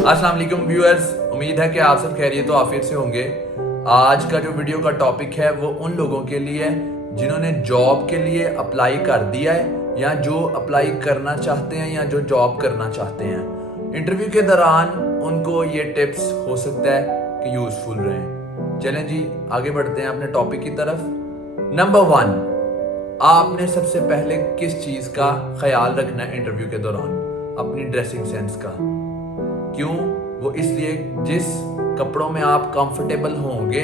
अस्सलाम वालेकुम व्यूअर्स, उम्मीद है कि आप सब खैरियत तो आफियत से होंगे। आज का जो वीडियो का टॉपिक है वो उन लोगों के लिए है जिन्होंने जॉब के लिए अप्लाई कर दिया है या जो अप्लाई करना चाहते हैं या जो जॉब करना चाहते हैं। इंटरव्यू के दौरान उनको ये टिप्स हो सकता है कि यूजफुल रहें। चलें जी, आगे बढ़ते हैं अपने टॉपिक की तरफ। नंबर 1, आपने सबसे पहले किस चीज का ख्याल रखना है इंटरव्यू के दौरान? अपनी ड्रेसिंग सेंस का। क्यों? वो इसलिए जिस कपड़ों में आप कंफर्टेबल होंगे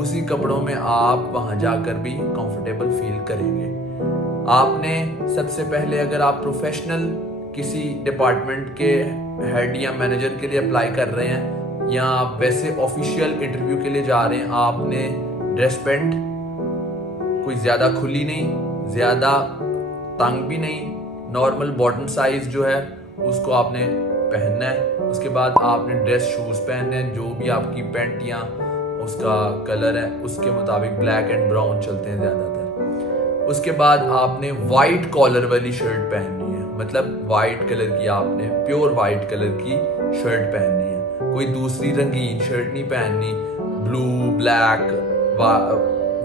उसी कपड़ों में आप वहां जाकर भी कंफर्टेबल फील करेंगे। आपने सबसे पहले, अगर आप प्रोफेशनल किसी डिपार्टमेंट के हेड या मैनेजर के लिए अप्लाई कर रहे हैं या आप वैसे ऑफिशियल इंटरव्यू के लिए जा रहे हैं, आपने ड्रेस पैंट कोई ज्यादा खुली नहीं, ज्यादा तंग भी नहीं, नॉर्मल बॉटम साइज जो है उसको आपने पहनना है। उसके बाद आपने ड्रेस शूज पहनने हैं, जो भी आपकी पैंट या उसका कलर है उसके मुताबिक ब्लैक एंड ब्राउन चलते हैं ज्यादातर। उसके बाद आपने वाइट कॉलर वाली शर्ट पहननी है, मतलब वाइट कलर की, आपने प्योर वाइट कलर की शर्ट पहननी है, कोई दूसरी रंगीन शर्ट नहीं पहननी। ब्लू, ब्लैक,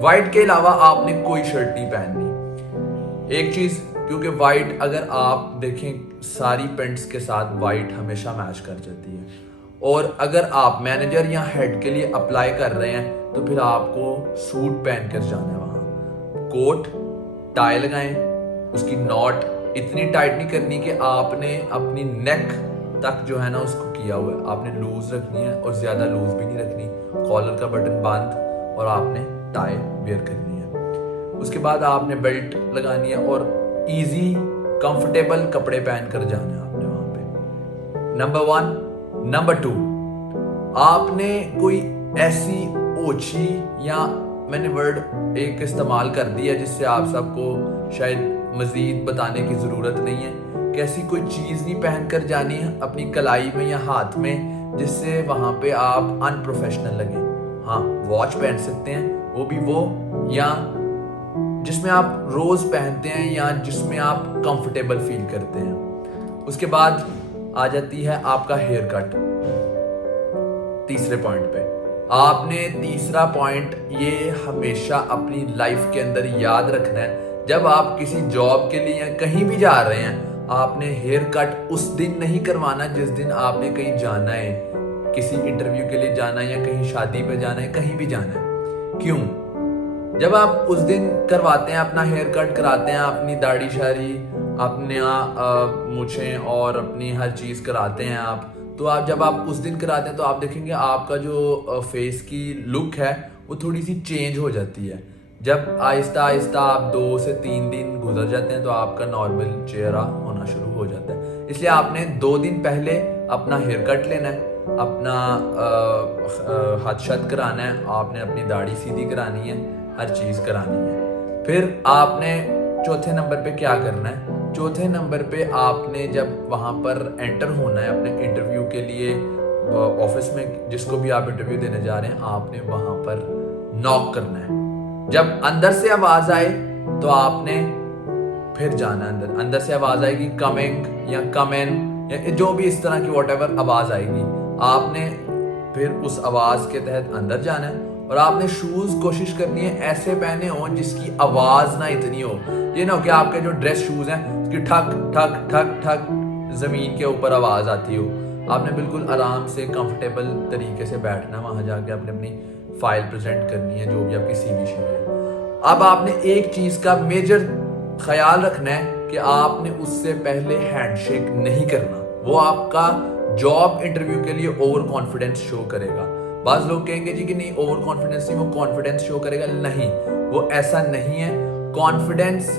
वाइट के अलावा आपने कोई शर्ट नहीं पहननी। एक चीज, क्योंकि वाइट अगर आप देखें सारी पेंट्स के साथ वाइट हमेशा मैच कर जाती है, और अगर आप मैनेजर या हेड के लिए अप्लाई कर रहे हैं तो फिर आपको सूट पहन कर जाना है वहां। कोट टाई लगाएं, उसकी नॉट इतनी टाइट नहीं करनी कि आपने अपनी नेक तक जो है ना उसको किया हुआ है, आपने लूज रखनी है और ज्यादा लूज भी नहीं रखनी। कॉलर का बटन बंद और आपने टाई वेयर करनी है। उसके बाद आपने बेल्ट लगानी है और इजी कंफर्टेबल कपड़े पहन कर जाना है आपने वहां पे। नंबर 1। नंबर 2, आपने कोई ऐसी ओछी, या मैंने वर्ड एक इस्तेमाल कर दिया जिससे आप सबको शायद मजीद बताने की जरूरत नहीं है, कि ऐसी कोई चीज नहीं पहन कर जानी है अपनी कलाई में या हाथ में जिससे वहां पे आप अनप्रोफेशनल लगे। हाँ, वॉच पहन सकते हैं, वो भी वो या जिसमें आप रोज पहनते हैं या जिसमें आप कंफर्टेबल फील करते हैं। उसके बाद आ जाती है आपका हेयर कट। तीसरे पॉइंट पे आपने तीसरा पॉइंट ये हमेशा अपनी लाइफ के अंदर याद रखना है, जब आप किसी जॉब के लिए या कहीं भी जा रहे हैं, आपने हेयर कट उस दिन नहीं करवाना जिस दिन आपने कहीं जाना है, किसी इंटरव्यू के लिए जाना है या कहीं शादी पे जाना है, कहीं भी जाना है। क्यों? जब आप उस दिन करवाते हैं, अपना हेयर कट कराते हैं, अपनी दाढ़ी शाड़ी, अपने मूछें और अपनी हर चीज कराते हैं आप, तो आप जब आप उस दिन कराते हैं तो आप देखेंगे आपका जो फेस की लुक है वो थोड़ी सी चेंज हो जाती है। जब आहिस्ता आहिस्ता आप 2 से 3 दिन गुजर जाते हैं तो आपका नॉर्मल चेहरा होना शुरू हो जाता है। इसलिए आपने 2 दिन पहले अपना हेयर कट लेना है, अपना हाथ शत कराना है, आपने अपनी दाढ़ी सीधी करानी है, हर चीज करानी है। फिर आपने चौथे नंबर पे क्या करना है? चौथे नंबर पे आपने जब वहां पर एंटर होना है अपने इंटरव्यू के लिए, ऑफिस में जिसको भी आप इंटरव्यू देने जा रहे हैं, आपने वहां पर नॉक करना है। जब अंदर से आवाज आए तो आपने फिर जाना अंदर। अंदर से आवाज आएगी कमिंग या कम इन या जो भी इस तरह की वॉटएवर आवाज आएगी, आपने फिर उस आवाज के तहत अंदर जाना है। और आपने शूज कोशिश करनी है ऐसे पहने हो जिसकी आवाज ना इतनी हो। ये ना हो कि आपके जो ड्रेस शूज हैं उसकी ठक ठक ठक ठक जमीन के ऊपर आवाज आती हो। आपने बिल्कुल आराम से कंफर्टेबल तरीके से बैठना, वहां जाके आपने अपनी फाइल प्रेजेंट करनी है, जो भी आपकी सीवी शीट है। अब आपने एक चीज का मेजर ख्याल रखना है कि आपने उससे पहले हैंडशेक नहीं करना। वो आपका जॉब इंटरव्यू के लिए ओवर कॉन्फिडेंस शो करेगा। बाज लोग कहेंगे जी कि नहीं, ओवर कॉन्फिडेंस नहीं, वो कॉन्फिडेंस शो करेगा। नहीं, वो ऐसा नहीं है। कॉन्फिडेंस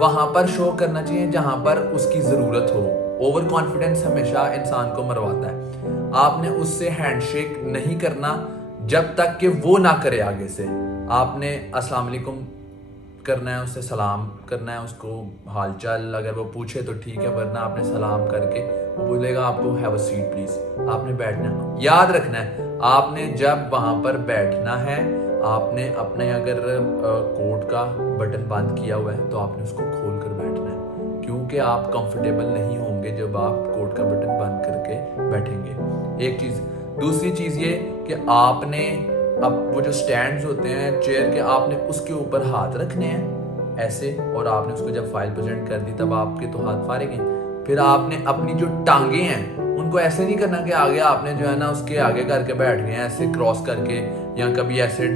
वहां पर शो करना चाहिए जहां पर उसकी जरूरत हो। ओवर कॉन्फिडेंस हमेशा इंसान को मरवाता है। आपने उससे हैंडशेक नहीं करना जब तक कि वो ना करे आगे से। आपने अस्सलाम वालेकुम करना है, उससे सलाम करना है, उसको हालचाल अगर वो पूछे तो ठीक है, वरना आपने सलाम करके, वो बोलेगा आपको हैव अ सीट प्लीज, आपने बैठना है। याद रखना है, आपने जब वहां पर बैठना है, आपने अपने अगर कोट का बटन बंद किया हुआ है तो आपने उसको खोल कर बैठना है, क्योंकि आप कंफर्टेबल नहीं होंगे जब आप कोट का बटन बंद करके بیٹھیں گے. ایک چیز. دوسری چیز یہ کہ آپ نے اب وہ جو سٹینڈز ہوتے ہیں چیئر کے, آپ نے اس کے اوپر ہاتھ رکھنے ہیں ایسے, اور آپ نے اس کو جب فائل پریزنٹ کر دی تب آپ کے تو ہاتھ فارغ ہیں. پھر آپ نے اپنی جو ٹانگیں ہیں ان کو ایسے نہیں کرنا کہ آگے آپ نے جو ہے نا اس کے آگے کر کے بیٹھ گئے ہیں ایسے کراس کر کے, یا کبھی ایسے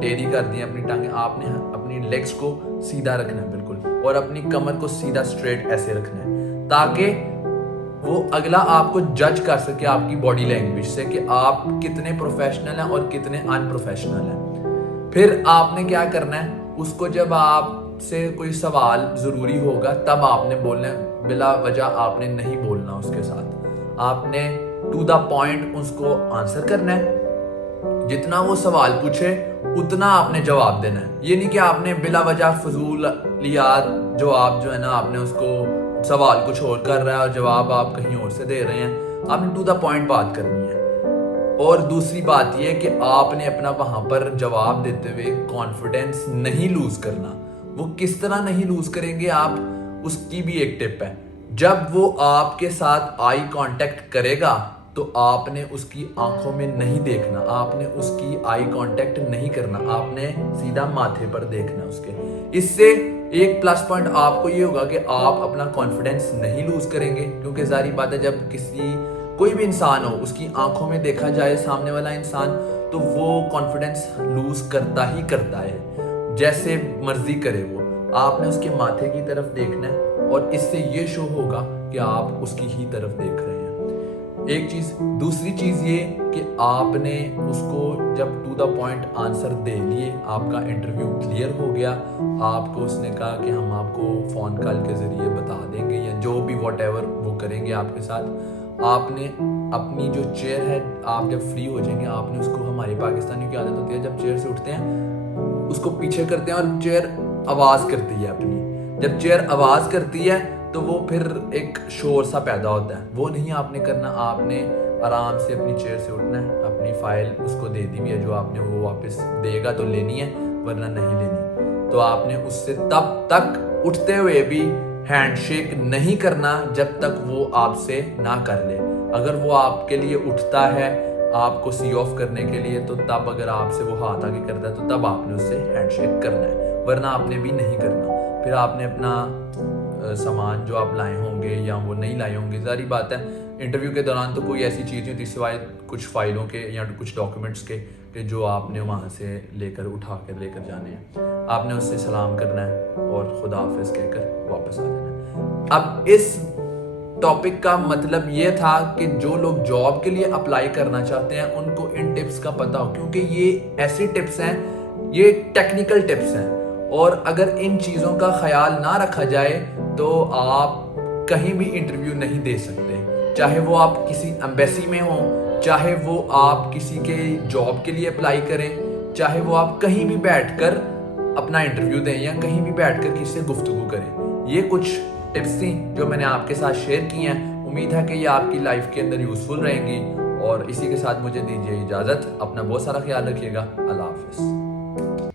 ٹیڑھی کر دی اپنی ٹانگیں. آپ نے اپنی لیگز کو سیدھا رکھنا ہے بالکل, اور اپنی کمر کو سیدھا اسٹریٹ ایسے رکھنا ہے, تاکہ وہ اگلا آپ کو جج کر سکے آپ کی باڈی لینگویج سے کہ آپ کتنے پروفیشنل ہیں اور کتنے ان پروفیشنل ہیں. پھر آپ نے کیا کرنا ہے, اس کو جب آپ سے کوئی سوال ضروری ہوگا تب آپ نے بولنا ہے, بلا وجہ آپ نے نہیں بولنا اس کے ساتھ. آپ نے ٹو دا پوائنٹ اس کو آنسر کرنا ہے, جتنا وہ سوال پوچھے اتنا آپ نے جواب دینا ہے. یہ نہیں کہ آپ نے بلا وجہ فضولیات جواب جو ہے نا آپ نے اس کو سوال کچھ اور کر رہا ہے اور جواب آپ کہیں اور سے دے رہے ہیں. آپ نے ٹو دا پوائنٹ بات کرنی ہے. اور دوسری بات یہ کہ آپ نے اپنا وہاں پر جواب دیتے ہوئے کانفیڈنس نہیں لوز کرنا. وہ کس طرح نہیں لوز کریں گے آپ, اس کی بھی ایک ٹپ ہے. جب وہ آپ کے ساتھ آئی کانٹیکٹ کرے گا تو آپ نے اس کی آنکھوں میں نہیں دیکھنا, آپ نے اس کی آئی کانٹیکٹ نہیں کرنا, آپ نے سیدھا ماتھے پر دیکھنا اس کے. اس سے ایک پلس پوائنٹ آپ کو یہ ہوگا کہ آپ اپنا کانفیڈنس نہیں لوز کریں گے, کیونکہ ظاہری بات ہے جب کوئی بھی انسان ہو اس کی آنکھوں میں دیکھا جائے سامنے والا انسان تو وہ کانفیڈنس لوز کرتا ہی کرتا ہے, جیسے مرضی کرے وہ. آپ نے اس کے ماتھے کی طرف دیکھنا ہے اور اس سے یہ شو ہوگا کہ آپ اس کی ہی طرف دیکھ رہے ہیں. ایک چیز. دوسری چیز یہ کہ آپ نے اس کو جب ٹو دا پوائنٹ آنسر دے لیے, آپ کا انٹرویو کلیئر ہو گیا, آپ کو اس نے کہا کہ ہم آپ کو فون کال کے ذریعے بتا دیں گے یا جو بھی واٹ ایور وہ کریں گے آپ کے ساتھ. آپ نے اپنی جو چیئر ہے, آپ جب فری ہو جائیں گے, آپ نے اس کو, ہماری پاکستانیوں کی عادت ہوتی ہے جب چیئر سے اٹھتے ہیں اس کو پیچھے کرتے ہیں اور چیئر آواز کرتی ہے اپنی. جب چیئر آواز کرتی ہے تو وہ پھر ایک شور سا پیدا ہوتا ہے, وہ نہیں آپ نے کرنا. آپ نے آرام سے اپنی چیئر سے اٹھنا ہے, اپنی فائل اس کو دے دی ہوئی ہے جو آپ نے, وہ واپس دے گا تو لینی ہے ورنہ نہیں لینی. تو آپ نے اس سے تب تک اٹھتے ہوئے بھی ہینڈ شیک نہیں کرنا جب تک وہ آپ سے نہ کر لے. اگر وہ آپ کے لیے اٹھتا ہے آپ کو سی آف کرنے کے لیے تو تب اگر آپ سے وہ ہاتھ آگے کرتا ہے تو تب آپ نے اس سے ہینڈ شیک کرنا ہے, ورنہ آپ نے بھی نہیں کرنا. پھر آپ نے اپنا سامان جو آپ لائے ہوں گے یا وہ نہیں لائے ہوں گے, ظاہری بات ہے انٹرویو کے دوران تو کوئی ایسی چیز نہیں ہوتی سوائے کچھ فائلوں کے یا کچھ ڈاکیومنٹس کے کہ جو آپ نے وہاں سے لے کر اٹھا کر لے کر جانے ہیں. آپ نے اس سے سلام کرنا ہے اور خدا حافظ کہہ کر واپس آ جانا ہے. اب اس ٹاپک کا مطلب یہ تھا کہ جو لوگ جاب کے لیے اپلائی کرنا چاہتے ہیں ان کو ان ٹپس کا پتہ ہو, کیونکہ یہ ایسی ٹپس ہیں, یہ ٹیکنیکل ٹپس ہیں, اور اگر ان چیزوں کا خیال نہ رکھا جائے تو آپ کہیں بھی انٹرویو نہیں دے سکتے, چاہے وہ آپ کسی ایمبیسی میں ہوں, چاہے وہ آپ کسی کے جاب کے لیے اپلائی کریں, چاہے وہ آپ کہیں بھی بیٹھ کر اپنا انٹرویو دیں یا کہیں بھی بیٹھ کر کسی سے گفتگو کریں. یہ کچھ ٹپس تھیں جو میں نے آپ کے ساتھ شیئر کی ہیں. امید ہے کہ یہ آپ کی لائف کے اندر یوزفل رہیں گی, اور اسی کے ساتھ مجھے دیجیے اجازت. اپنا بہت سارا خیال رکھیے گا. اللہ حافظ.